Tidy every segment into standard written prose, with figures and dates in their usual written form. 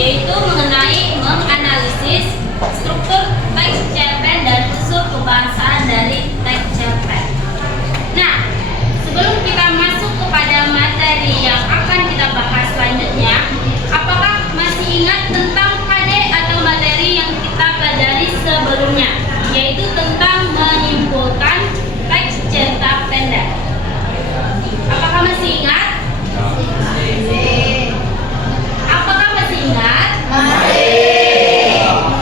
yaitu mengenai menganalisis struktur teks cerpen dan unsur kebahasaan dari teks cerpen. Nah, sebelum kita masuk kepada materi yang akan kita bahas selanjutnya, apakah masih ingat tentang KD atau materi yang kita pelajari sebelumnya, yaitu tentang menyimpulkan teks cerita pendek? Apakah masih ingat? Apakah masih ingat?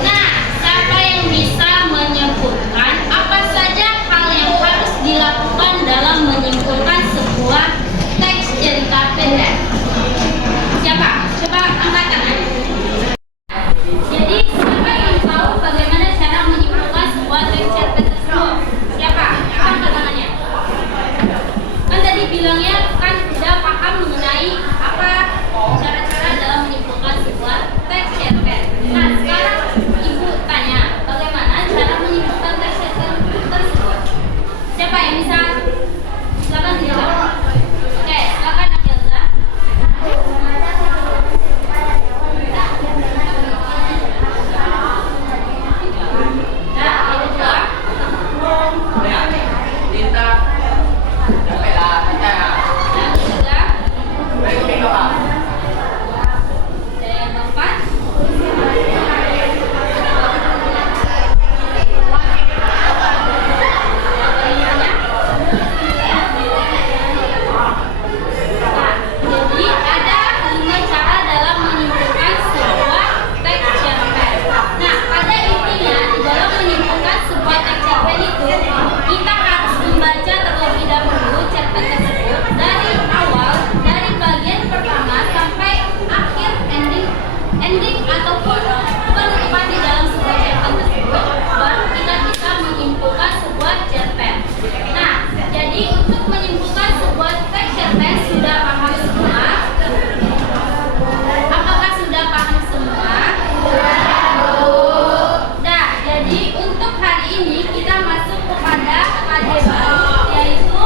Nah, siapa yang bisa menyebutkan apa saja hal yang harus dilakukan dalam menyimpulkan sebuah teks cerita pendek? Siapa? Coba angkat tangan. Jadi, siapa yang tahu bagaimana cara menyimpulkan sebuah teks cerpen tersebut? Siapa? Angkat tangannya. Kan tadi bilangnya kan sudah paham mengenai apa cara-cara dalam menyimpulkan sebuah teks cerpen. Nah, sekarang Ibu tanya, bagaimana cara menyimpulkan teks cerpen tersebut? Siapa yang bisa? Silakan dijawab. Oke, silakan Akilza. Nah, yang kedua. Yang ketiga. Dan yang keempat. Jadi ada 5 cara dalam menyimpulkan sebuah teks cerpen. Nah, pada intinya di dalam menyimpulkan sebuah teks cerpen itu kita harus membaca terlebih dahulu cerpen tersebut dari awal, dari bagian pertama sampai akhir ending ataupun penutupan di dalam sebuah cerpen tersebut, baru kita bisa menyimpulkan sebuah cerpen. Nah, jadi untuk menyimpulkan sebuah teks cerpen sudah paham semua? Apakah sudah paham semua? Nah, jadi untuk hari ini kita masuk kepada KD baru, yaitu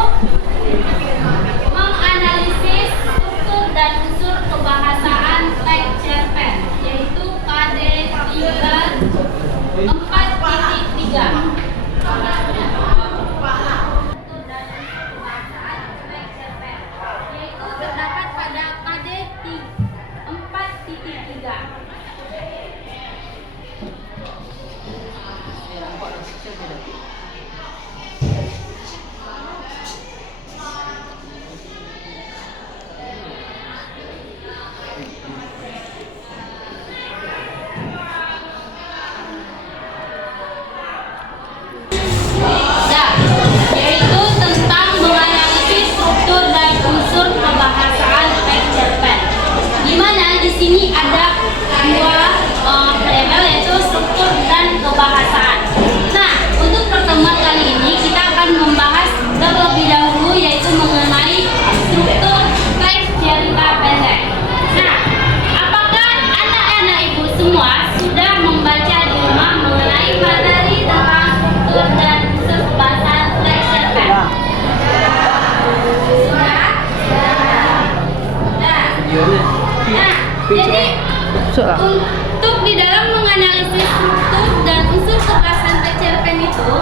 menganalisis struktur dan unsur kebahasaan teks cerpen, yaitu KD 4.3. Yaitu terdapat pada KD 4.3. Yaitu tentang menganalisis struktur dan unsur kebahasaan teks cerpen. Dimana di sini ada dua label, yaitu struktur dan kebahasaan. Nah, untuk pertemuan kali ini kita akan membahas terlebih dahulu yaitu mengenai struktur teks cerita pendek. Nah, apakah anak-anak ibu semua sudah membaca di rumah mengenai materi tentang struktur dan unsur kebahasaan teks cerpen? Sudah? Nah, jadi untuk di dalam menganalisis struktur dan unsur kebahasaan teks cerpen itu,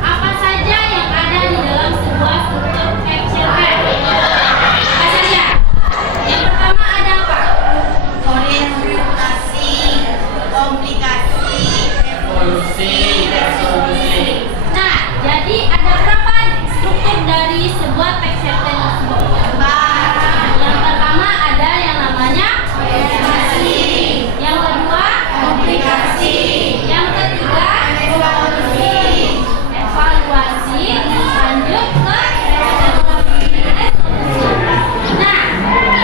apa saja yang ada di dalam sebuah struktur teks cerpen? Apa saja? Yang pertama ada apa? Orientasi, komplikasi, resolusi. Nah, jadi ada berapa struktur dari sebuah teks cerpen tersebut? Yang pertama ada yang namanya Orientasi, yang kedua komplikasi, yang ketiga evaluasi, lanjut ke nah,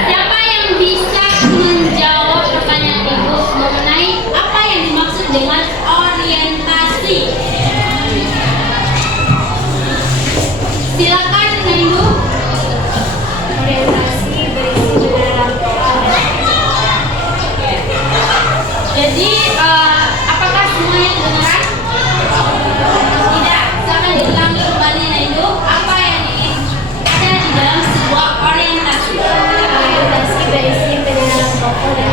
siapa yang bisa menjawab pertanyaan ibu mengenai apa yang dimaksud dengan orientasi? Silakan Nendu. orientasi berisi dalam Jadi apakah semuanya kedengaran? Tidak. Silakan diulangi kembali Nendu. Apa yang ada di dalam sebuah orientasi? orientasi berisi penjelasan pokok dan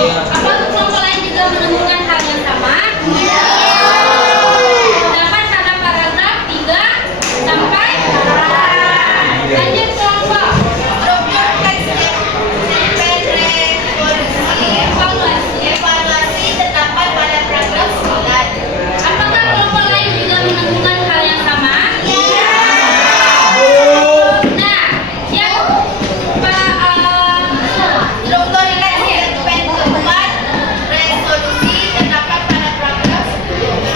Apakah kelompok lain juga menemukan hal yang sama? Terdapat pada paragraf 3 sampai lanjut kelompok Struktur teks cerpen evaluasi terdapat pada paragraf 9. Apakah kelompok lain juga menemukan hal yang sama? Nah, yang Struktur teks cerpen keempat resolusi terdapat pada paragraf 10.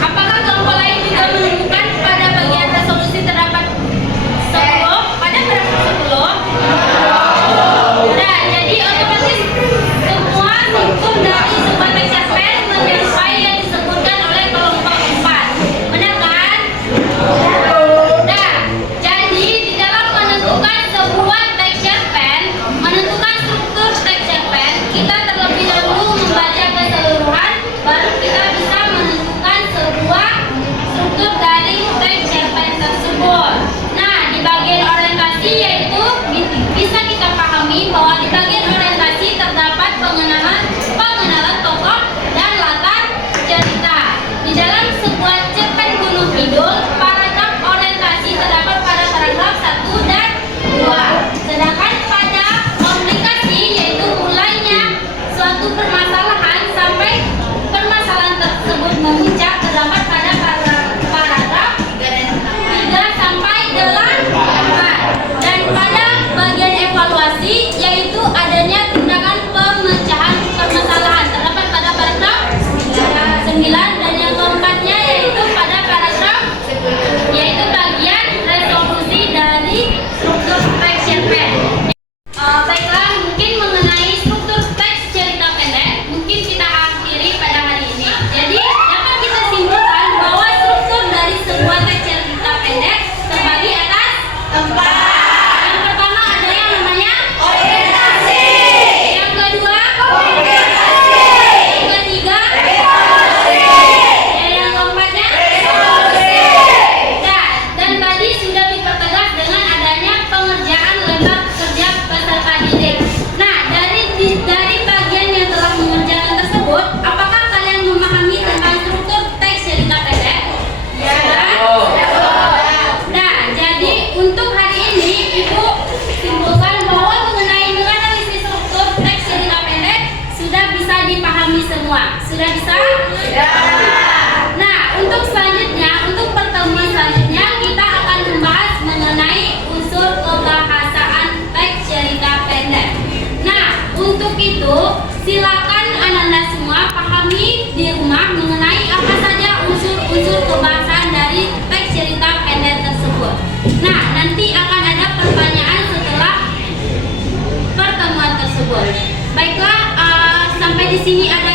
apakah kelompok lain juga menemukan pada bagian resolusi terdapat 10 pada paragraf 10? Nah, jadi otomatis semua struktur dari sebuah teks cerpen menyerupai yang disebutkan oleh kelompok 4. Benar kan? Nah, jadi di dalam menentukan sebuah teks cerpen, menentukan struktur teks cerpen, kita terlebih dahulu membaca keseluruhan, baru kita bisa menentukan sebuah struktur dari teks cerpen tersebut. Nah, di bagian orientasi yaitu bisa kita pahami bahwa di bagian orientasi terdapat pengenalan tokoh dan latar cerita. Di dalam sebuah cerpen Gunung Kidul, paragraf orientasi terdapat pada paragraf 1 dan 2. Sedangkan pada komplikasi yaitu mulainya suatu permasalahan sampai permasalahan tersebut memuncak terdapat pada paragraf 3 sampai 8. Dan pada bagian evaluasi yaitu adanya tindakan pemecahan permasalahan terdapat pada paragraf 9, dan yang keempatnya yaitu pada paragraf yaitu bagian resolusi dari struktur teks cerpen. Baiklah, mungkin mengenai struktur teks cerita pendek mungkin kita akhiri pada hari ini. Jadi dapat kita simpulkan bahwa struktur dari sebuah teks cerita pendek terbagi atas 4. Yang pertama ada yang namanya Orientasi. yang kedua Komplikasi. yang ketiga Evaluasi. yang keempatnya Resolusi. dan tadi sudah dipertegas dengan adanya pengerjaan lembar kerja peserta didik. Nah, dari bagian yang telah mengerjakan tersebut, apakah kalian memahami tentang struktur teks cerita pendek? Ya. Nah, jadi untuk hari ini Ibu simpulkan bahwa mengenai menganalisis struktur teks cerita pendek sudah bisa dipahami semua. Sudah bisa? Ya. Nah, untuk selanjutnya, untuk pertemuan selanjutnya kita akan membahas mengenai unsur kebahasaan teks cerita pendek. Nah, untuk itu silakan Ananda semua pahami di rumah mengenai apa saja unsur-unsur kebahasaan dari teks cerita pendek tersebut. Nah, nanti akan ada pertanyaan setelah pertemuan tersebut. Baiklah, sampai di sini ada